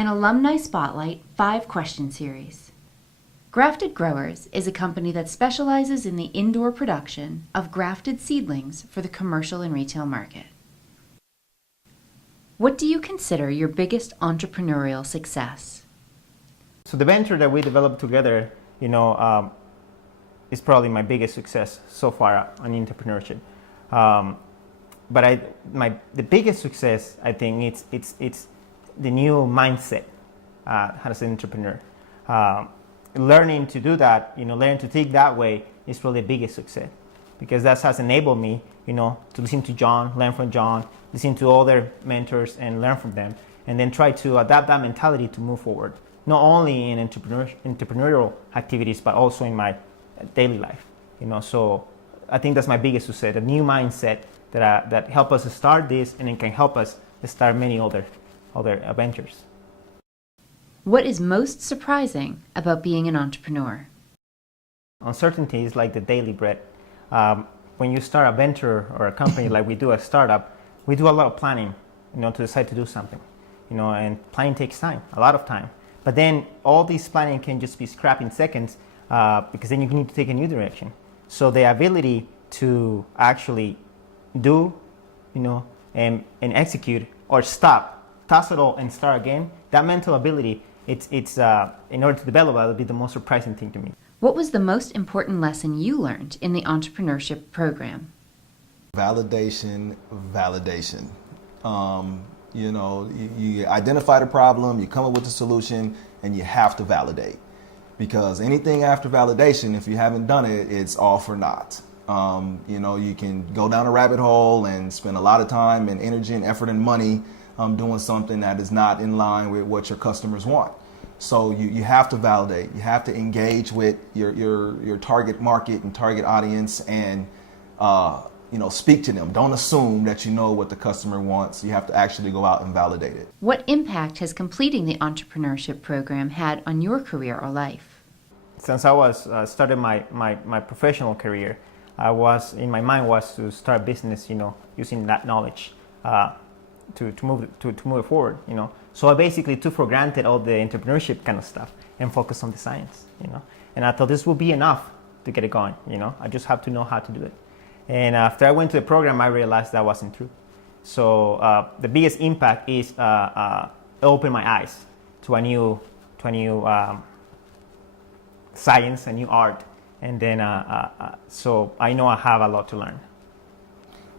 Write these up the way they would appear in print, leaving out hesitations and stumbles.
an Alumni Spotlight 5-question series. Grafted Growers is a company that specializes in the indoor production of grafted seedlings for the commercial and retail market. What do you consider your biggest entrepreneurial success? So the venture that we developed together, is probably my biggest success so far on entrepreneurship. But the biggest success, I think, it's the new mindset as an entrepreneur. Learning to do that, learning to think that way is probably the biggest success, because that has enabled me, to listen to John, learn from John, listen to other mentors and learn from them, and then try to adapt that mentality to move forward, not only in entrepreneurial activities, but also in my daily life. So I think that's my biggest success, a new mindset that help us start this, and it can help us start many other ventures. What is most surprising about being an entrepreneur? Uncertainty is like the daily bread. When you start a venture or a company like we do a startup, we do a lot of planning, to decide to do something, and planning takes time, a lot of time. But then all this planning can just be scrapped in seconds, because then you need to take a new direction. So the ability to actually do, and execute, or stop, toss it all and start again, that mental ability, it's in order to develop that, would be the most surprising thing to me. What was the most important lesson you learned in the entrepreneurship program? Validation. You identify the problem, you come up with the solution, and you have to validate. Because anything after validation, if you haven't done it, it's all for naught. You can go down a rabbit hole and spend a lot of time and energy and effort and money doing something that is not in line with what your customers want. So you have to validate. You have to engage with your target market and target audience, and speak to them. Don't assume that you know what the customer wants. You have to actually go out and validate it. What impact has completing the entrepreneurship program had on your career or life? Since I was started my professional career, in my mind was to start a business, using that knowledge to move it forward, So I basically took for granted all the entrepreneurship kind of stuff and focused on the science, And I thought this will be enough to get it going, I just have to know how to do it. And after I went to the program, I realized that wasn't true. So the biggest impact is it opened my eyes to a new science, a new art, and then so I know I have a lot to learn.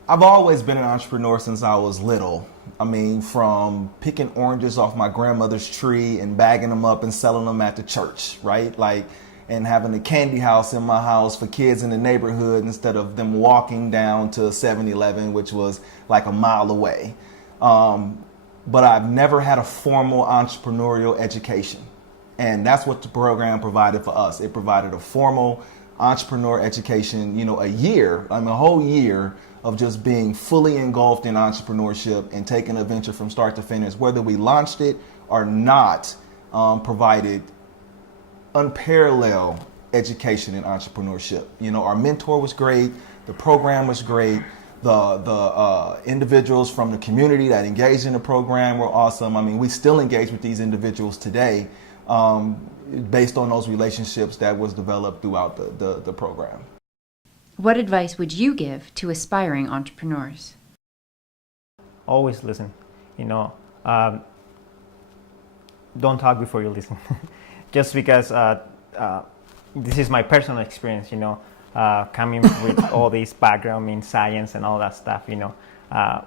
I've always been an entrepreneur since I was little. From picking oranges off my grandmother's tree and bagging them up and selling them at the church, right? And having a candy house in my house for kids in the neighborhood instead of them walking down to 7-Eleven, which was like a mile away. But I've never had a formal entrepreneurial education. And that's what the program provided for us. It provided a formal entrepreneur education, a whole year of just being fully engulfed in entrepreneurship and taking a venture from start to finish, whether we launched it or not, provided unparalleled education in entrepreneurship. Our mentor was great. The program was great. The individuals from the community that engaged in the program were awesome. We still engage with these individuals today, based on those relationships that was developed throughout the program. What advice would you give to aspiring entrepreneurs? Always listen. Don't talk before you listen. Just because this is my personal experience, coming with all this background in science and all that stuff, now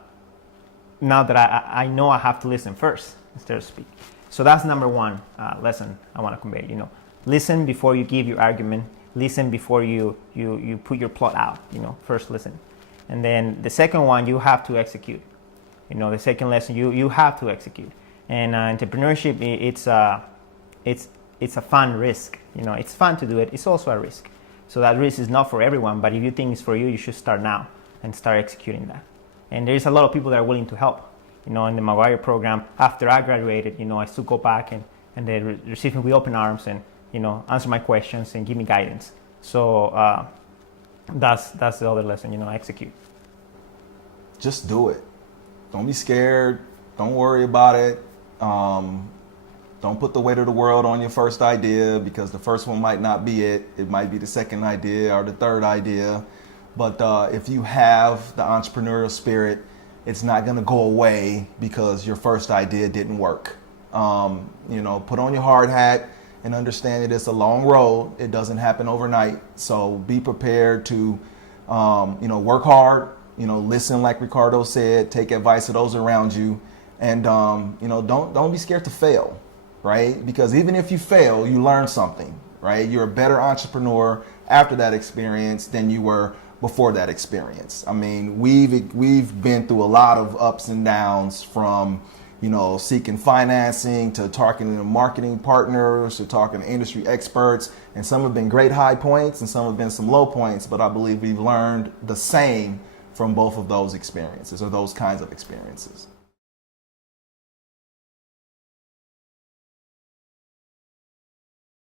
that I know I have to listen first instead of speak. So that's number one lesson I want to convey. Listen before you give your argument. Listen before you put your plot out. First listen, and then the second one, you have to execute. The second lesson, you have to execute. And entrepreneurship, it's a fun risk. It's fun to do it. It's also a risk. So that risk is not for everyone. But if you think it's for you, you should start now and start executing that. And there's a lot of people that are willing to help. In the McGuire program, after I graduated, I still go back and they receive me with open arms and answer my questions and give me guidance. So that's the other lesson, execute. Just do it. Don't be scared. Don't worry about it. Don't put the weight of the world on your first idea, because the first one might not be it. It might be the second idea or the third idea. But if you have the entrepreneurial spirit, it's not going to go away because your first idea didn't work. Put on your hard hat and understand that it's a long road. It doesn't happen overnight. So be prepared to, work hard, listen, like Ricardo said, take advice of those around you. And, don't be scared to fail, right? Because even if you fail, you learn something, right? You're a better entrepreneur after that experience than you were before that experience. I mean, we've been through a lot of ups and downs, from seeking financing to talking to marketing partners to talking to industry experts, and some have been great high points and some have been some low points, but I believe we've learned the same from both of those experiences, or those kinds of experiences.